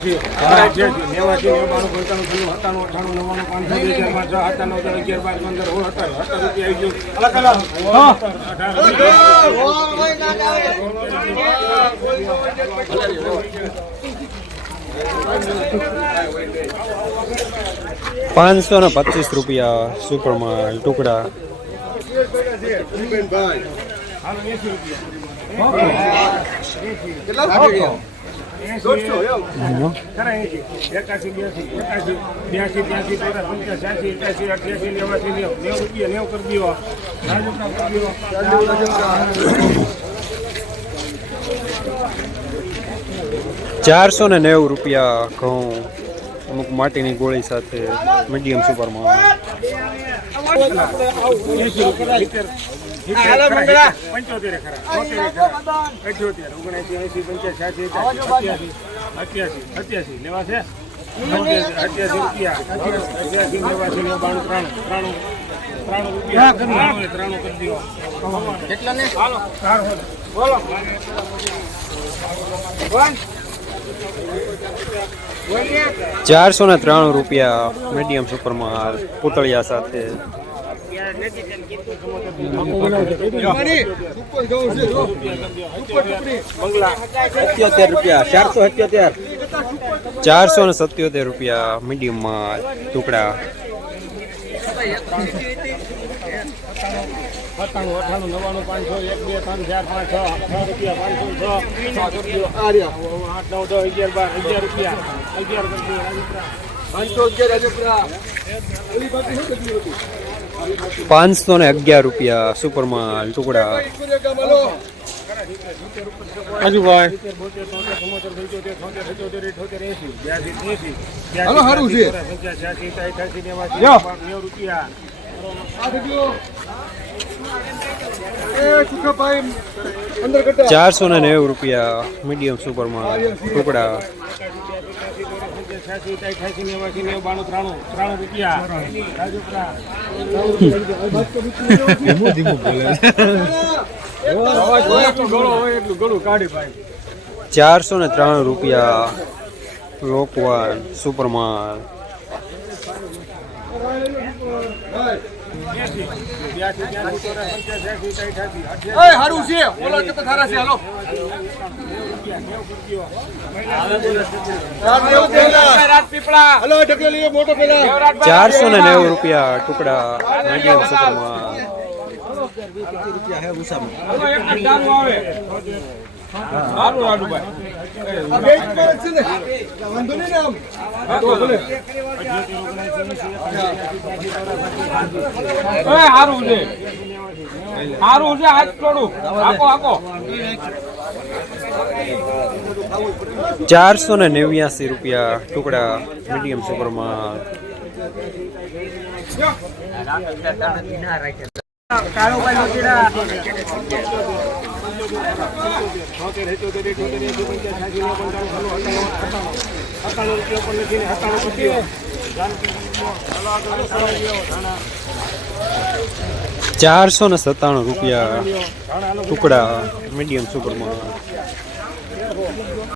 નેવાસી નવ્વાણું પાંચસો બે પાંચ અગિયાર પંદર રૂપિયા ને પચીસ રૂપિયા સુપરમાં ટુકડા. હાલો એસી રૂપિયા ખરા એસી એકાસી બ્યાસી એકાસી બ્યાસી ત્યાસી ચોરા પંચાસ છ્યાસી એકાસી અઠ્યાસી નેવાસી નેવું. નેવું રૂપિયા નેવું કરી દો રાજુકા કરી દો ચારસો ને નેવું રૂપિયા ઘઉં અમુક માટીની ગોળી સાથે મીડિયમ સુપરમાં. પંચોતેર અઠ્યોતેર એંસી પંચ્યાસી લેવા છે રૂપિયા. બાણું ત્રાણું ત્રાણું ત્રાણું રૂપિયા. ત્રાણું કરી કેટલા ને બોલો. ચારસો ને ત્રાણું રૂપિયા મીડિયમ સુપરમાં પુતળિયા સાથે સત્યોતેર રૂપિયા ચારસો સત્યોતેર ચારસો ને સત્યોતેર રૂપિયા મીડિયમમાં ટુકડા સત્તાણું અઠાણું નવ્વાણું પાંચસો એક બે ત્રણ ચાર પાંચ છ છ રૂપિયા પાંચસો છ સાત રૂપિયા આઠ નવ દસ અગિયાર બાર અગિયાર રૂપિયા અગિયાર કરી દો રાજુપુરા. પાંચસો અગિયાર રાજપુરા પાંચસો ને અગિયાર રૂપિયા સુપરમાં ટુકડા. રૂપિયા અંદર કરતા ચારસો ને નેવું રૂપિયા મીડિયમ સુપરમાં ટુકડા. છ્યાસી, અઠ્યાસી, નેવાસી, નેવું, બાણું, ત્રાણું, ત્રાણું રૂપિયા. ચારસો ને ત્રાણું રૂપિયા લોકવાન એ હારું છે. ઓલા કરતા સારા છે હાલો. ચારસો ને નેવું રૂપિયા ટુકડા મીડિયમ સારું છે. સારું છે હાથ છોડું આકો આકો ચારસો ને નેવ્યાસી રૂપિયા ટુકડા મીડિયમ સુપરમાં. ચારસો ને સત્તાણું રૂપિયા ટુકડા મીડિયમ સુપરમાં